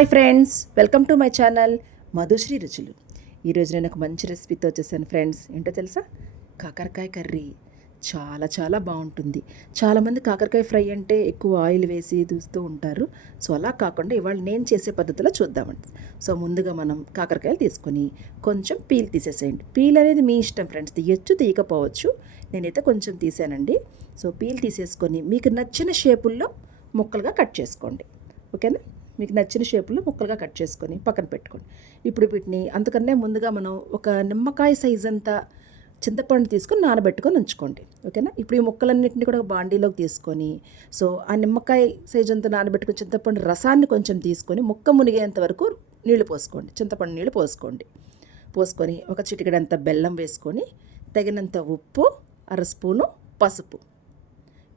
Hi friends welcome to my channel Madhushri Ruchulu. ఈరోజు నేను ఒక మంచి రెసిపీతో వచ్చేసాను ఫ్రెండ్స్. ఏంటో తెలుసా? కాకరకాయ కర్రీ. చాలా చాలా బాగుంటుంది. చాలామంది కాకరకాయ ఫ్రై అంటే ఎక్కువ ఆయిల్ వేసి దూస్తూ ఉంటారు. సో అలా కాకుండా ఇవాళ నేను చేసే పద్ధతిలో చూద్దామండి. సో ముందుగా మనం కాకరకాయలు తీసుకొని కొంచెం పీల్ తీసేసేయండి. పీల్ అనేది మీ ఇష్టం ఫ్రెండ్స్. తీయచ్చు తీయకపోవచ్చు. నేనైతే కొంచెం తీసానండి. సో పీల్ తీసేసుకొని మీకు నచ్చిన షేపుల్లో ముక్కలుగా కట్ చేసుకోండి. ఓకేనా? మీకు నచ్చిన షేపులో ముక్కలుగా కట్ చేసుకొని పక్కన పెట్టుకోండి. ఇప్పుడు వీటిని అంతకన్నా ముందుగా మనం ఒక నిమ్మకాయ సైజ్ అంతా చింతపండు తీసుకొని నానబెట్టుకొని ఉంచుకోండి. ఓకేనా? ఇప్పుడు ఈ ముక్కలన్నింటినీ కూడా ఒక బాండీలోకి తీసుకొని సో ఆ నిమ్మకాయ సైజ్ అంతా నానబెట్టుకుని చింతపండు రసాన్ని కొంచెం తీసుకొని ముక్క మునిగేంత వరకు నీళ్ళు పోసుకోండి. చింతపండు నీళ్ళు పోసుకోండి. పోసుకొని ఒక చిటికడంత బెల్లం వేసుకొని తగినంత ఉప్పు అర స్పూను పసుపు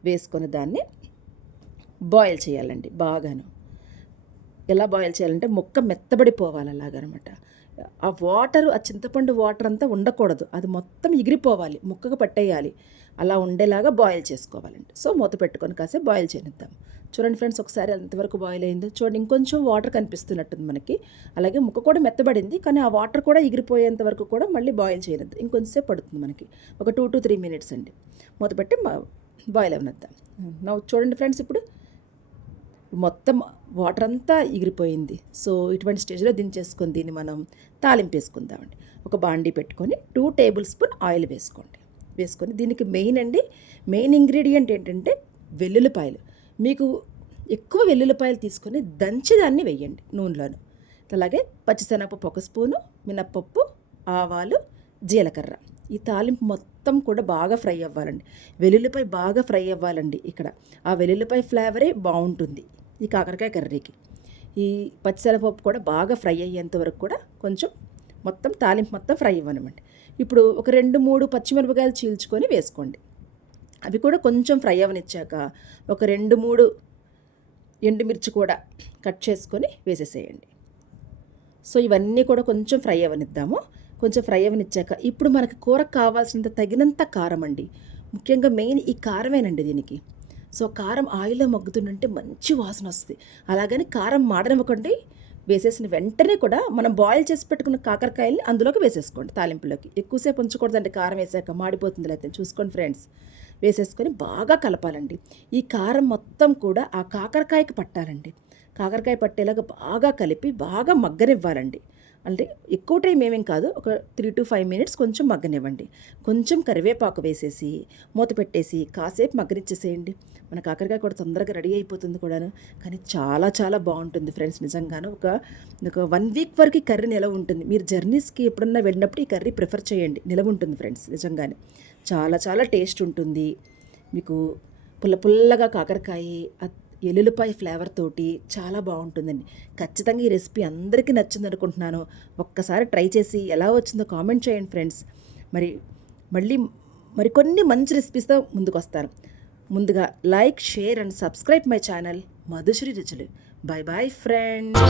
వేసుకొని దాన్ని బాయిల్ చేయాలండి బాగాను. ఎలా బాయిల్ చేయాలంటే ముక్క మెత్తబడిపోవాలి అలాగనమాట. ఆ వాటర్ ఆ చింతపండు వాటర్ అంతా ఉండకూడదు. అది మొత్తం ఎగిరిపోవాలి ముక్కకు పట్టేయాలి. అలా ఉండేలాగా బాయిల్ చేసుకోవాలండి. సో మూత పెట్టుకొని కాసేపు బాయిల్ చేయనిద్దాం చూడండి ఫ్రెండ్స్ ఒకసారి ఎంతవరకు బాయిల్ అయిందో. చూడండి ఇంకొంచెం వాటర్ కనిపిస్తున్నట్టుంది మనకి. అలాగే ముక్క కూడా మెత్తబడింది కానీ ఆ వాటర్ కూడా ఎగిరిపోయేంత వరకు కూడా మళ్ళీ బాయిల్ చేయనిద్దాం. ఇంకొంచెంసేపు పడుతుంది మనకి. ఒక టూ టు త్రీ మినిట్స్ అండి. మూత పెట్టి బాయిల్ అవనిద్దాం. నా చూడండి ఫ్రెండ్స్ ఇప్పుడు మొత్తం వాటర్ అంతా ఎగిరిపోయింది. సో ఇటువంటి స్టేజ్లో దించేసుకొని దీన్ని మనం తాలింపు వేసుకుందామండి. ఒక బాండీ పెట్టుకొని టూ టేబుల్ స్పూన్ ఆయిల్ వేసుకోండి. వేసుకొని దీనికి మెయిన్ అండి మెయిన్ ఇంగ్రీడియంట్ ఏంటంటే వెల్లుల్లిపాయలు. మీకు ఎక్కువ వెల్లుల్లిపాయలు తీసుకొని దంచి దాన్ని వేయండి నూనెలోను. అలాగే పచ్చిశనగపప్పు ఒక స్పూను మినప్పప్పు ఆవాలు జీలకర్ర. ఈ తాలింపు మొత్తం కూడా బాగా ఫ్రై అవ్వాలండి. వెల్లుల్లిపాయ బాగా ఫ్రై అవ్వాలండి ఇక్కడ. ఆ వెల్లుల్లిపాయ ఫ్లేవరే బాగుంటుంది. ఈ కాకరకాయ కర్రీకి. ఈ పచ్చిశనగపప్పు కూడా బాగా ఫ్రై అయ్యేంత వరకు కూడా కొంచెం మొత్తం తాలింపు మొత్తం ఫ్రై ఇవ్వనమాట ఇప్పుడు ఒక రెండు మూడు పచ్చిమిరపకాయలు చీల్చుకొని వేసుకోండి. అవి కూడా కొంచెం ఫ్రై అవనిచ్చాక ఒక రెండు మూడు ఎండుమిర్చి కూడా కట్ చేసుకొని వేసేసేయండి. సో ఇవన్నీ కూడా కొంచెం ఫ్రై అవనిద్దాము కొంచెం ఫ్రై అవనిచ్చాక ఇప్పుడు మనకి కూరకు కావాల్సినంత తగినంత కారం అండి. ముఖ్యంగా మెయిన్ ఈ కారమేనండి దీనికి. సో కారం ఆయిల్లో మగ్గుతుంటే మంచి వాసన వస్తుంది. అలాగని కారం మాడనివ్వకండి. వేసేసిన వెంటనే కూడా మనం బాయిల్ చేసి పెట్టుకున్న కాకరకాయల్ని అందులోకి వేసేసుకోండి తాలింపులోకి. ఎక్కువసేపు ఉంచకూడదండి కారం వేసాక మాడిపోతుంది లేకపోతే. చూసుకోండి ఫ్రెండ్స్. వేసేసుకొని బాగా కలపాలండి. ఈ కారం మొత్తం కూడా ఆ కాకరకాయకి పట్టాలండి. కాకరకాయ పట్టేలాగా బాగా కలిపి బాగా మగ్గనివ్వాలండి. అంటే ఎక్కువ టైం ఏమేం కాదు ఒక త్రీ టు ఫైవ్ మినిట్స్ కొంచెం మగ్గనివ్వండి. కొంచెం కరివేపాకు వేసేసి మూత పెట్టేసి కాసేపు మగ్గనిచ్చేసేయండి. మన కాకరకాయ కూడా తొందరగా రెడీ అయిపోతుంది కూడాను. కానీ చాలా చాలా బాగుంటుంది ఫ్రెండ్స్ నిజంగాను. ఒక ఒక వన్ వీక్ వరకు కర్రీ నిలవ ఉంటుంది. మీరు జర్నీస్కి ఎప్పుడన్నా వెళ్ళినప్పుడు ఈ కర్రీ ప్రిఫర్ చేయండి. నిలవ ఉంటుంది ఫ్రెండ్స్ నిజంగానే. చాలా చాలా టేస్ట్ ఉంటుంది. మీకు పుల్ల పుల్లగా కాకరకాయ ఎల్లుల్లిపాయ ఫ్లేవర్ తోటి చాలా బాగుంటుందండి. ఖచ్చితంగా ఈ రెసిపీ అందరికీ నచ్చింది అనుకుంటున్నాను. ఒక్కసారి ట్రై చేసి ఎలా వచ్చిందో కామెంట్ చేయండి ఫ్రెండ్స్. మరి మళ్ళీ మరికొన్ని మంచి రెసిపీస్తో ముందుకు వస్తాను ముందుగా like share and subscribe my channel Madhushri Ruchulu. Bye bye friends.